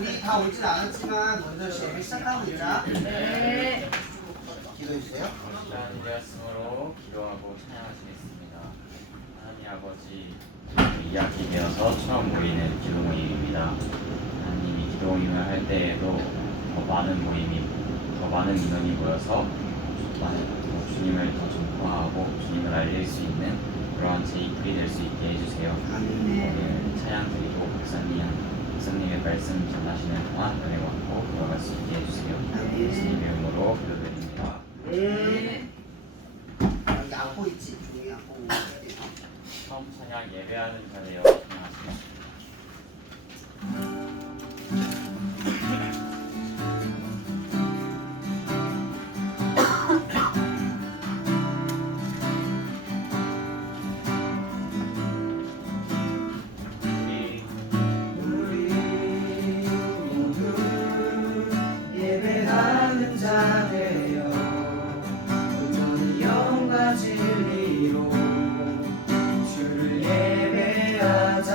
우리 다 오진 않았지만 먼저 예배 시작합니다. 네. 기도해 주세요. 시간이 되었으므로 기도하고 찬양하시겠습니다. 하나님 아버지, 이 학기 되어서 처음 모이는 기도 모임입니다. 하나님이 기도 모임을 할 때에도 더 많은 인원이 모여서 주님을 더 전파하고 주님을 알릴 수 있는 그러한 제이플이 될 수 있게 해주세요. 오늘 찬양 드리고 목사님의 말씀 전하시는 동안 은혜 받고 돌아갈 수 있게 해주세요. 예수님의 이름으로 기도드립니다. 네. 여기 안고 있지? 종이 안고 오면 돼요. 처음 찬양 예배하는 자리에 찬양하시겠습니다. 예배하는 자 되어 온전히 영과 진리로 주를 예배하자.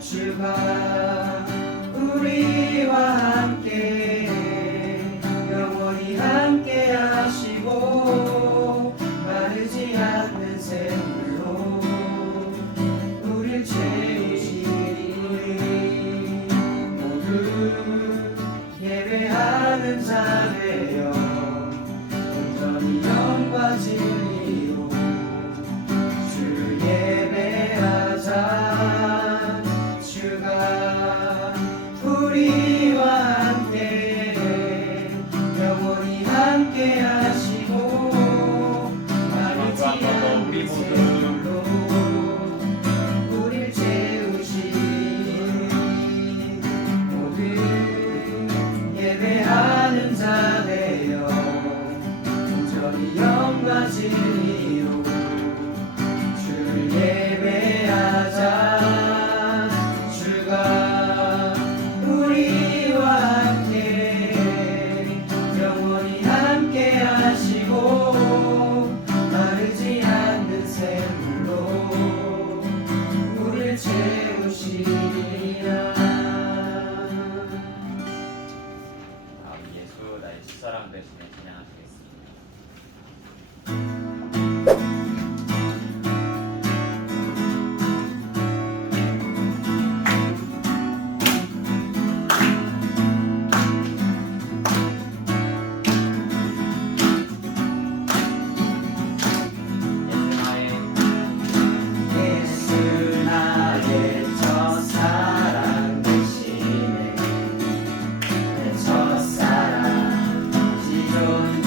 주가 우리와 함께 영원히 함께 하시고 마르지 않는 샘물로 우릴 채우시리. 모두 예배하는 자 되어 온전히 영과 진리로 주를 예배하자. 주가 우리와 함께 영원히 함께 하시고 마르지 않는 샘물로 우릴 채우시리. 모두 예배하는 자 되어 온전히 영과 진리로 주를 예배하자. 주가 우리와 함께 영원히 함께 하시고 마르지 않는 샘물로 우릴 채우시리라. 예수 나의 첫사랑 되시네 찬양하시겠습니다. 예수 나의 첫사랑 되시네. 내 첫사랑 지존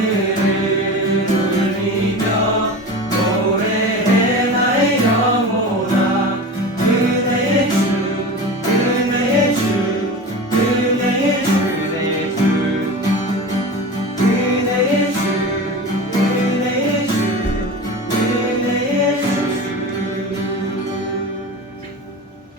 하늘을 울리며 노래해 나의 영혼아 그대의 주 그대의 주 그대의 주 그대의 주 그대의 주 그대의 주 그대의 주.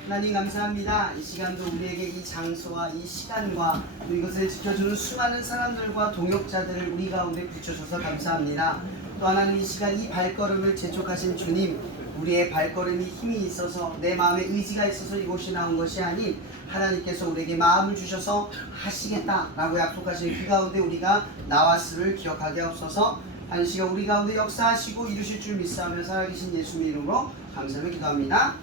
하나님 감사합니다. 이 시간도 우리에게 이 장소와 이 시간과 또 이것을 지켜주는 수많은 사람들과 동역자들을 우리 가운데 붙여줘서 감사합니다. 또 하나님 이 시간 이 발걸음을 재촉하신 주님, 우리의 발걸음이 힘이 있어서 내 마음에 의지가 있어서 이곳이 나온 것이 아닌 하나님께서 우리에게 마음을 주셔서 하시겠다라고 약속하신 그 가운데 우리가 나왔음을 기억하게 하옵소서. 한 시간 우리 가운데 역사하시고 이루실 줄 믿사오며 살아계신 예수님 이름으로 감사하며 기도합니다.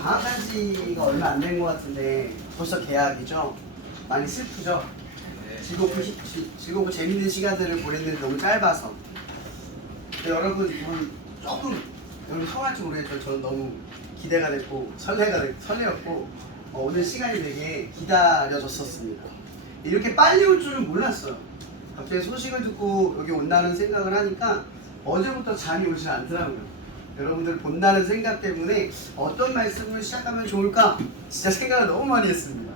방학한지가 얼마 안 된 것 같은데 벌써 개학이죠? 많이 슬프죠? 즐겁고 재밌는 시간들을 보냈는데 너무 짧아서. 근데 여러분 조금 여러분 성할지 모르겠지만 저는 너무 기대가 됐고 설레었고 오늘 시간이 되게 기다려졌었습니다. 이렇게 빨리 올 줄은 몰랐어요. 갑자기 소식을 듣고 여기 온다는 생각을 하니까 어제부터 잠이 오지 않더라고요. 여러분들 본다는 생각 때문에 어떤 말씀을 시작하면 좋을까 진짜 생각을 너무 많이 했습니다.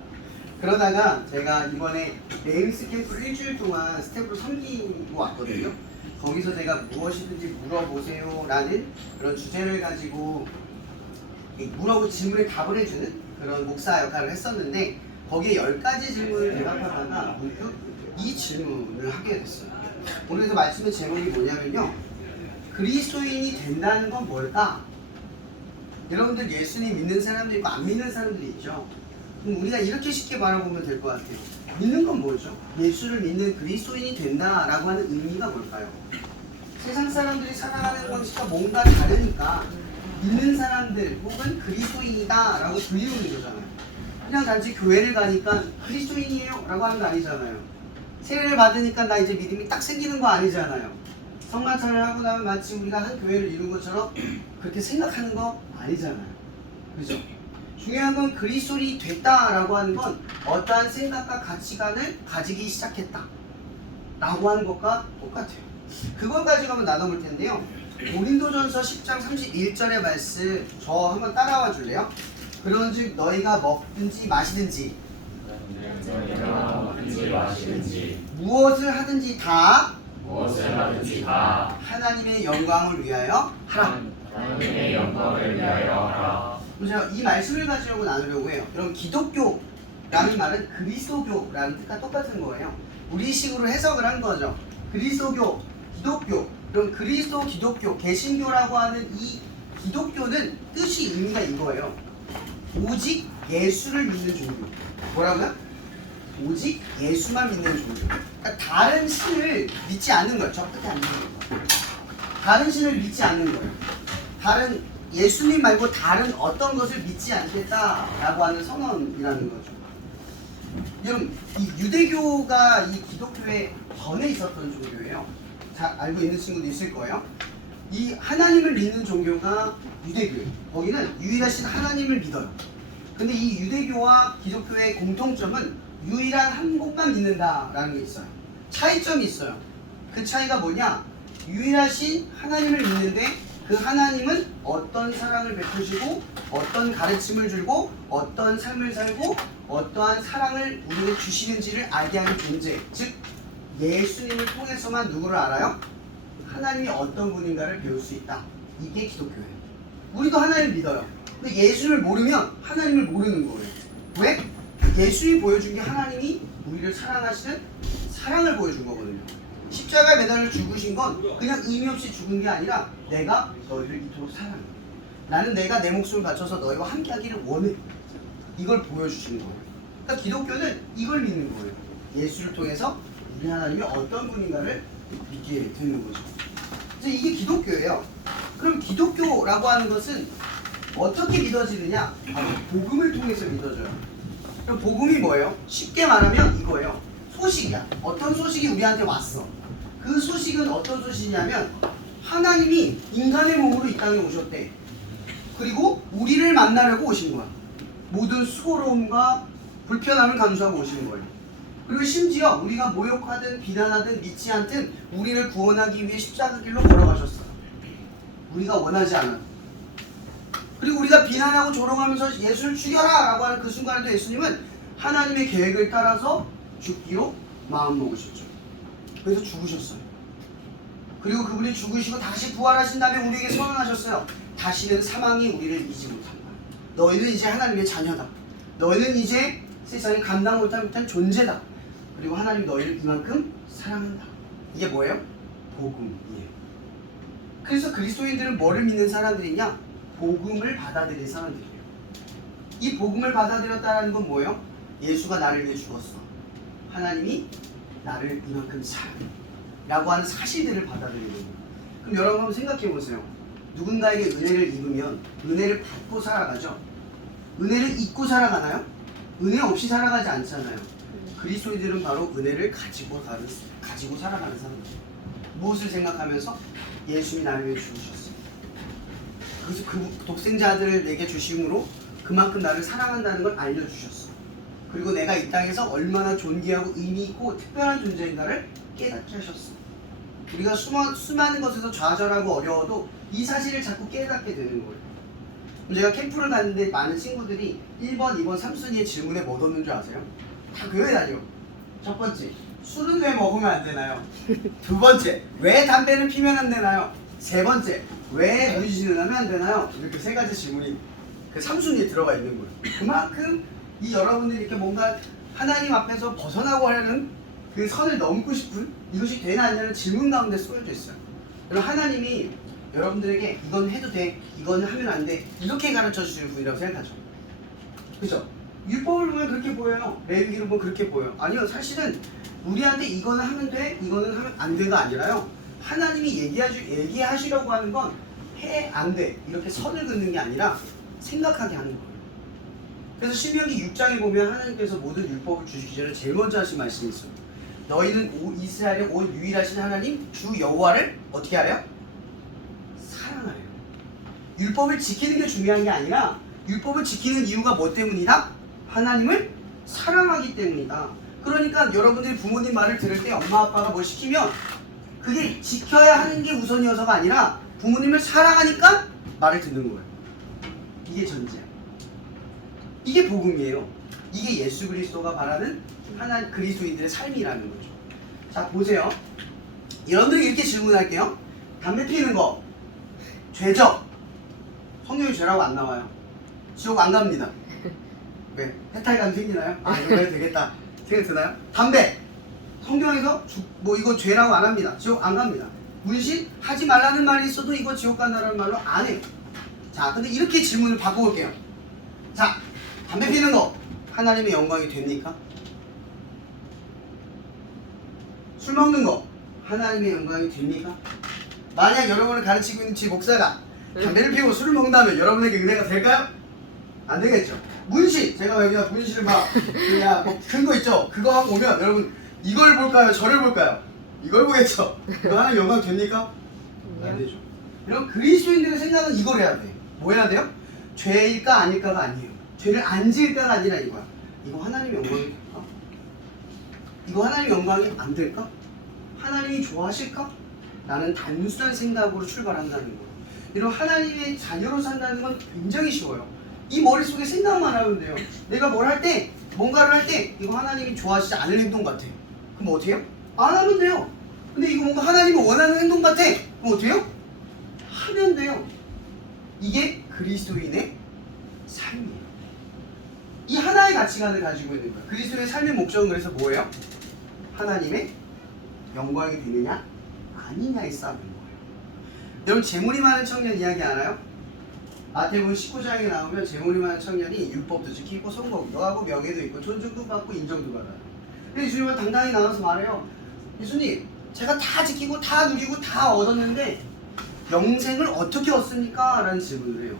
그러다가 제가 이번에 네임스 캠프를 일주일 동안 스태프로 섬기고 왔거든요. 거기서 제가 무엇이든지 물어보세요 라는 그런 주제를 가지고 물어보고 질문에 답을 해주는 그런 목사 역할을 했었는데 거기에 10가지 질문을 대답하다가 문득 이 질문을 하게 됐어요. 오늘의 말씀의 제목이 뭐냐면요, 그리스도인이 된다는 건 뭘까? 여러분들 예수님 믿는 사람도 있고 안 믿는 사람들이 있죠. 그럼 우리가 이렇게 쉽게 바라보면 될 것 같아요. 믿는 건 뭐죠? 예수를 믿는 그리스도인이 된다라고 하는 의미가 뭘까요? 세상 사람들이 살아가는 방식과 뭔가 다르니까 믿는 사람들 혹은 그리스도인이다 라고 불리우는 거잖아요. 그냥 단지 교회를 가니까 그리스도인이에요 라고 하는 거 아니잖아요. 세례를 받으니까 나 이제 믿음이 딱 생기는 거 아니잖아요. 성만찬을 하고 나면 마치 우리가 한 교회를 이룬 것처럼 그렇게 생각하는 거 아니잖아요. 그죠? 중요한 건 그리스도인이 됐다라고 하는 건 어떠한 생각과 가치관을 가지기 시작했다 라고 하는 것과 똑같아요. 그걸 가지고 한번 나눠볼 텐데요. 고린도전서 10장 31절의 말씀 저 한번 따라와 줄래요? 그런즉 너희가 먹든지 마시든지 무엇을 하든지 다 하나님의 영광을 위하여 하라. 하나님의 영광을 위하여 하라. 제가 이 말씀을 가지려고 나누려고 해요. 여러분 기독교라는 말은 그리스도교라는 뜻과 똑같은 거예요. 우리식으로 해석을 한 거죠. 그리스도교, 기독교. 그럼 그리스도, 기독교, 개신교라고 하는 이 기독교는 뜻이 의미가 이거예요. 오직 예수를 믿는 종교. 뭐라고요? 오직 예수만 믿는 종교. 그러니까 다른 신을 믿지 않는 거예요. 저 끝에 안 믿는 거예요. 다른 신을 믿지 않는 거예요. 다른 예수님 말고 다른 어떤 것을 믿지 않겠다라고 하는 선언이라는 거죠. 여러분, 이 유대교가 이 기독교의 전에 있었던 종교예요. 잘 알고 있는 친구도 있을 거예요. 이 하나님을 믿는 종교가 유대교예요. 거기는 유일하신 하나님을 믿어요. 근데 이 유대교와 기독교의 공통점은 유일한 한 곳만 믿는다라는 게 있어요. 차이점이 있어요. 그 차이가 뭐냐? 유일하신 하나님을 믿는데 그 하나님은 어떤 사랑을 베푸시고 어떤 가르침을 주고 어떤 삶을 살고 어떠한 사랑을 우리에게 주시는지를 알게 하는 존재, 즉 예수님을 통해서만 누구를 알아요? 하나님이 어떤 분인가를 배울 수 있다. 이게 기독교예요. 우리도 하나님을 믿어요. 근데 예수를 모르면 하나님을 모르는 거예요. 왜? 예수님이 보여준 게 하나님이 우리를 사랑하시는 사랑을 보여준 거거든요. 십자가에 매달려 죽으신 건 그냥 의미 없이 죽은 게 아니라 내가 너희를 이토록 사랑해. 나는 내가 내 목숨을 바쳐서 너희와 함께 하기를 원해. 이걸 보여주시는 거예요. 그러니까 기독교는 이걸 믿는 거예요. 예수를 통해서 우리 하나님이 어떤 분인가를 믿게 되는 거죠. 그래서 이게 기독교예요. 그럼 기독교라고 하는 것은 어떻게 믿어지느냐? 바로 복음을 통해서 믿어져요. 그럼 복음이 뭐예요? 쉽게 말하면 이거예요. 소식이야. 어떤 소식이 우리한테 왔어. 그 소식은 어떤 소식이냐면 하나님이 인간의 몸으로 이 땅에 오셨대. 그리고 우리를 만나려고 오신 거야. 모든 수고로움과 불편함을 감수하고 오신 거예요. 그리고 심지어 우리가 모욕하든 비난하든 믿지 않든 우리를 구원하기 위해 십자가 길로 걸어가셨어요. 우리가 원하지 않아. 그리고 우리가 비난하고 조롱하면서 예수를 죽여라 라고 하는 그 순간에도 예수님은 하나님의 계획을 따라서 죽기로 마음먹으셨죠. 그래서 죽으셨어요. 그리고 그분이 죽으시고 다시 부활하신 다음에 우리에게 선언하셨어요. 다시는 사망이 우리를 이기지 못한다. 너희는 이제 하나님의 자녀다. 너희는 이제 세상에 감당 못한 존재다. 그리고 하나님 너희를 이만큼 사랑한다. 이게 뭐예요? 복음이에요. 그래서 그리스도인들은 뭐를 믿는 사람들이냐? 복음을 받아들인 사람들이에요. 이 복음을 받아들였다는 건 뭐예요? 예수가 나를 위해 죽었어. 하나님이 나를 이만큼 사랑해. 라고 하는 사실들을 받아들이는 거예요. 그럼 여러분 한번 생각해 보세요. 누군가에게 은혜를 입으면 은혜를 받고 살아가죠. 은혜를 잊고 살아가나요? 은혜 없이 살아가지 않잖아요. 그리스도인들은 바로 은혜를 가지고 살아가는 사람들이에요. 무엇을 생각하면서? 예수님이 나를 위해 죽으셨어요. 그래서 그 독생자들을 내게 주심으로 그만큼 나를 사랑한다는 걸 알려주셨어. 그리고 내가 이 땅에서 얼마나 존귀하고 의미 있고 특별한 존재인가를 깨닫게 하셨어. 우리가 수많은 것에서 좌절하고 어려워도 이 사실을 자꾸 깨닫게 되는 거예요. 제가 캠프를 갔는데 많은 친구들이 1번, 2번, 3순위의 질문에 뭐 넣는 줄 아세요? 다 교회 다녀. 첫 번째, 술은 왜 먹으면 안 되나요? 두 번째, 왜 담배는 피면 안 되나요? 세 번째, 왜 무리지는 하면 안 되나요? 이렇게 세 가지 질문이 그 3순위에 들어가 있는 거예요. 그만큼 이 여러분들이 이렇게 뭔가 하나님 앞에서 벗어나고 하려는 그 선을 넘고 싶은 이것이 되나 아니냐는 질문 가운데 쏘여져 있어요. 여러분 하나님이 여러분들에게 이건 해도 돼, 이건 하면 안 돼 이렇게 가르쳐 주시는 분이라고 생각하죠. 그죠? 율법을 보면 그렇게 보여요. 레위기를 보면 그렇게 보여요. 아니요, 사실은 우리한테 이거는 하면 돼, 이거는 하면 안 돼가 아니라요. 하나님이 얘기하시려고 하는 건 해, 안 돼 이렇게 선을 긋는 게 아니라 생각하게 하는 거예요. 그래서 신명기 6장에 보면 하나님께서 모든 율법을 주시기 전에 제일 먼저 하신 말씀이 있어요. 너희는 이스라엘의 온 유일하신 하나님 주 여호와를 어떻게 하래요? 사랑하래요. 율법을 지키는 게 중요한 게 아니라 율법을 지키는 이유가 뭐 때문이다? 하나님을 사랑하기 때문이다. 그러니까 여러분들이 부모님 말을 들을 때 엄마 아빠가 뭘 시키면 그게 지켜야 하는 게 우선이어서가 아니라 부모님을 사랑하니까 말을 듣는 거예요. 이게 전제야. 이게 복음이에요. 이게 예수 그리스도가 바라는 하나님 그리스도인들의 삶이라는 거죠. 자, 보세요. 여러분들이 이렇게 질문할게요. 담배 피우는 거 죄죠? 성경에 죄라고 안 나와요. 지옥 안 갑니다. 왜? 해탈감 생기나요? 아, 이거 해도 되겠다 생각 드나요? 담배 성경에서 이거 죄라고 안 합니다. 지옥 안 갑니다. 문신 하지 말라는 말이 있어도 이거 지옥 간다는 말로 안 해요. 자, 근데 이렇게 질문을 바꿔볼게요. 자, 담배 피는 거 하나님의 영광이 됩니까? 술 먹는 거 하나님의 영광이 됩니까? 만약 여러분을 가르치고 있는 제 목사가 담배를 피우고 술을 먹는다면 여러분에게 은혜가 될까요? 안 되겠죠. 문신, 제가 여기다 문신을 막 그냥 큰 거 있죠? 그거 하고 오면 여러분 이걸 볼까요? 저를 볼까요? 이걸 보겠죠. 그거 하나님 영광 됩니까? 안 되죠. 여러분 그리스도인들의 생각은 이걸 해야 돼. 뭐 해야 돼요? 죄일까 아닐까가 아니에요. 죄를 안 지을까가 아니라 이거야. 이거 하나님의 영광이 될까? 이거 하나님의 영광이 안 될까? 하나님이 좋아하실까? 나는 단순한 생각으로 출발한다는 거예요. 여러분 하나님의 자녀로 산다는 건 굉장히 쉬워요. 이 머릿속에 생각만 하면 돼요. 내가 뭘 할 때, 뭔가를 할 때 이거 하나님이 좋아하시지 않을 행동 같아. 그럼 어떻게 해요? 안 하면 돼요. 근데 이거 뭔가 하나님이 원하는 행동 같아. 그럼 어떻게 해요? 하면 돼요. 이게 그리스도인의 삶이에요. 이 하나의 가치관을 가지고 있는 거예요. 그리스도의 삶의 목적은 그래서 뭐예요? 하나님의 영광이 되느냐 아니냐의 싸움인 거예요. 여러분 재물이 많은 청년 이야기 알아요? 마태복음 19장에 나오면 재물이 많은 청년이 율법도 지키고 성공도 하고 명예도 있고 존중도 받고 인정도 받아요. 근데 예수님은 당당히 나와서 말해요. 예수님, 제가 다 지키고 다 누리고 다 얻었는데 영생을 어떻게 얻습니까? 라는 질문을 해요.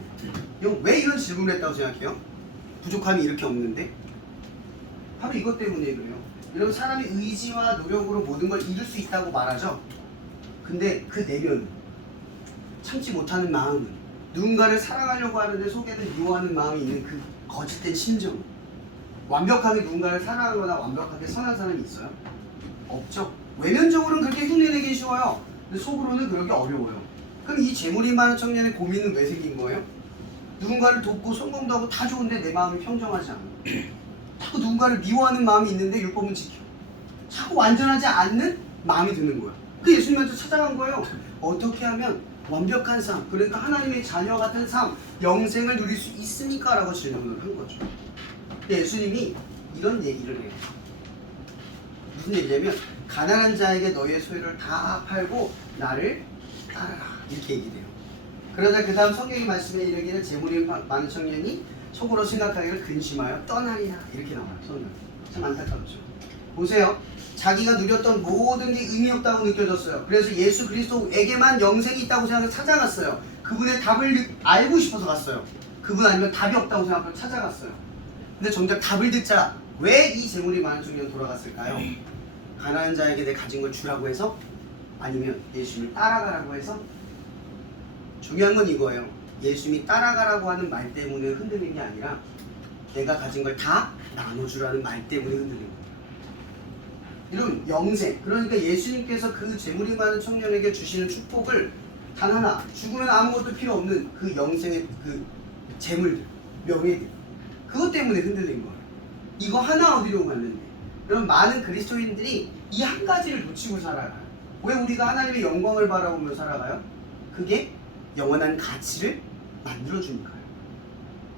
왜 이런 질문을 했다고 생각해요? 부족함이 이렇게 없는데? 바로 이것 때문에 그래요. 여러분 사람이 의지와 노력으로 모든 걸 이룰 수 있다고 말하죠. 근데 그 내면 참지 못하는 마음은 누군가를 사랑하려고 하는데 속에는 미워하는 마음이 있는 그 거짓된 심정, 완벽하게 누군가를 사랑하거나 완벽하게 선한 사람이 있어요? 없죠. 외면적으로는 그렇게 흉내내기 쉬워요. 근데 속으로는 그러기 어려워요. 그럼 이 재물이 많은 청년의 고민은 왜 생긴 거예요? 누군가를 돕고 성공도 하고 다 좋은데 내 마음이 평정하지 않아. 자꾸 누군가를 미워하는 마음이 있는데 율법은 지켜. 자꾸 완전하지 않는 마음이 드는 거야. 그 예수님한테 찾아간 거예요. 어떻게 하면 완벽한 삶, 그러니까 하나님의 자녀 같은 삶, 영생을 누릴 수 있습니까? 라고 질문을 한 거죠. 근데 예수님이 이런 얘기를 해요. 무슨 얘기냐면 가난한 자에게 너희의 소유를 다 팔고 나를 따르라 이렇게 얘기돼요. 그러자 그 다음 성경의 말씀에 이르기를 재물이 많은 청년이 속으로 생각하기를 근심하여 떠나리라 이렇게 나와요. 성경. 참 안타깝죠. 보세요. 자기가 누렸던 모든 게 의미 없다고 느껴졌어요. 그래서 예수 그리스도에게만 영생이 있다고 생각해서 찾아갔어요. 그분의 답을 알고 싶어서 갔어요. 그분 아니면 답이 없다고 생각하고 찾아갔어요. 근데 정작 답을 듣자 왜 이 재물이 많은 청년 돌아갔을까요? 가난한 자에게 내 가진 걸 주라고 해서? 아니면 예수님을 따라가라고 해서? 중요한 건 이거예요. 예수님이 따라가라고 하는 말 때문에 흔들린 게 아니라 내가 가진 걸 다 나눠주라는 말 때문에 흔들린 거예요. 이런 영생, 그러니까 예수님께서 그 재물이 많은 청년에게 주시는 축복을 단 하나, 죽으면 아무것도 필요 없는 그 영생의 그 재물들, 명예들, 그것 때문에 흔들린 거예요. 이거 하나 얻으려고 갔는데, 그럼 많은 그리스도인들이 이 한 가지를 놓치고 살아가요. 왜 우리가 하나님의 영광을 바라보며 살아가요? 그게 영원한 가치를 만들어주니까요.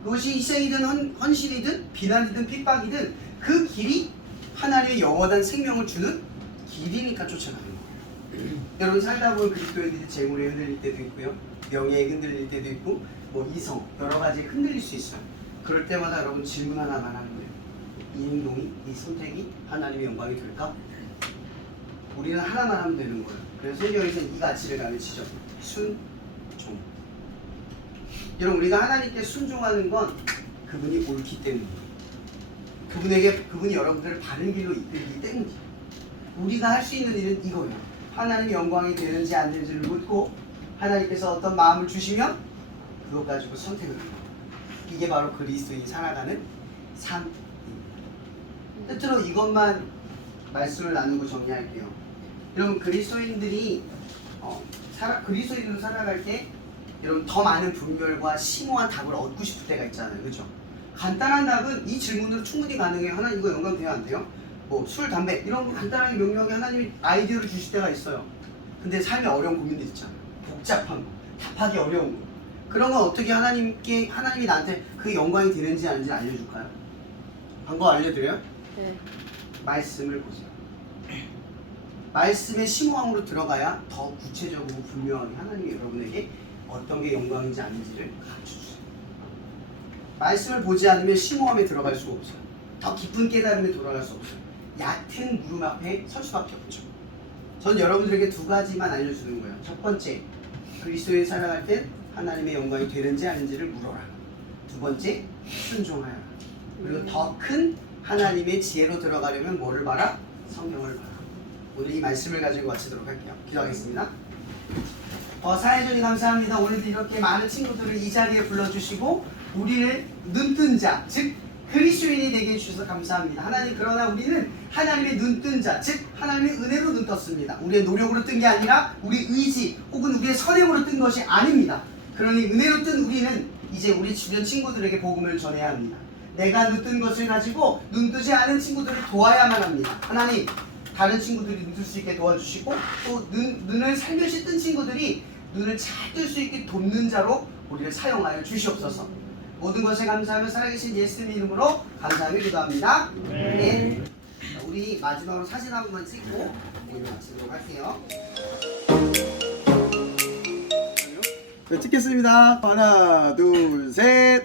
그것이 희생이든 헌신이든 비난이든 핍박이든 그 길이 하나님의 영원한 생명을 주는 길이니까 쫓아가는 거예요. 여러분 살다 보면 그리스도인들이 재물에 흔들릴 때도 있고요. 명예에 흔들릴 때도 있고 뭐 이성 여러 가지에 흔들릴 수 있어요. 그럴 때마다 여러분 질문 하나만 하는 거예요. 이 행동이, 이 선택이 하나님의 영광이 될까? 우리는 하나만 하면 되는 거예요. 그래서 성경에서는 이 가치를 가르치죠. 순종. 여러분 우리가 하나님께 순종하는 건 그분이 옳기 때문이에요. 그분이 여러분들을 바른 길로 이끌기 때문이에요. 우리가 할 수 있는 일은 이거예요. 하나님의 영광이 되는지 안 되는지를 묻고 하나님께서 어떤 마음을 주시면 그것 가지고 선택을 합니다. 이게 바로 그리스도인이 살아가는 삶입니다. 끝으로 이것만 말씀을 나누고 정리할게요. 여러분 그리스도인들이 그리스도인으로 살아갈 때 여러분 더 많은 분별과 심오한 답을 얻고 싶을 때가 있잖아요. 그렇죠? 간단한 답은 이 질문으로 충분히 가능해요. 하나님 이거 영광 돼야 안 돼요? 뭐 술, 담배 이런 거 간단하게 명료하게 하나님이 아이디어를 주실 때가 있어요. 근데 삶에 어려운 고민들 있잖아요. 복잡한 거, 답하기 어려운 거. 그런 건 어떻게 하나님이 나한테 그 영광이 되는지 아닌지 알려줄까요? 방법 알려드려요? 네. 말씀을 보세요. 말씀의 심오함으로 들어가야 더 구체적으로 분명하게 하나님이 여러분에게 어떤 게 영광인지 아닌지를 가르쳐주세요. 말씀을 보지 않으면 심오함에 들어갈 수가 없어요. 더 깊은 깨달음에 돌아갈 수 없어요. 얕은 물음 앞에 설 수밖에 없죠. 전 여러분들에게 두 가지만 알려주는 거예요. 첫 번째, 그리스도에 살아갈 땐 하나님의 영광이 되는지 아닌지를 물어라. 두 번째, 순종하여라. 그리고 더 큰 하나님의 지혜로 들어가려면 뭐를 봐라? 성경을 봐라. 오늘 이 말씀을 가지고 마치도록 할게요. 기도하겠습니다. 사회전이 감사합니다. 오늘도 이렇게 많은 친구들을 이 자리에 불러주시고 우리를 눈뜬 자, 즉 그리스도인이 되게 해주셔서 감사합니다. 하나님, 그러나 우리는 하나님의 눈뜬 자, 즉 하나님의 은혜로 눈 떴습니다. 우리의 노력으로 뜬 게 아니라 우리 의지 혹은 우리의 선행으로 뜬 것이 아닙니다. 그러니 은혜로 뜬 우리는 이제 우리 주변 친구들에게 복음을 전해야 합니다. 내가 눈뜬 것을 가지고 눈뜨지 않은 친구들을 도와야만 합니다. 하나님, 다른 친구들이 눈뜰 수 있게 도와주시고 또 눈을 살며시 뜬 친구들이 눈을 잘 뜰 수 있게 돕는 자로 우리를 사용하여 주시옵소서. 모든 것에 감사하며 살아계신 예수님의 이름으로 감사하며 기도합니다. 네. 자, 우리 마지막으로 사진 한 번만 찍고 오늘 마치도록 할게요. 네, 찍겠습니다. 하나, 둘, 셋.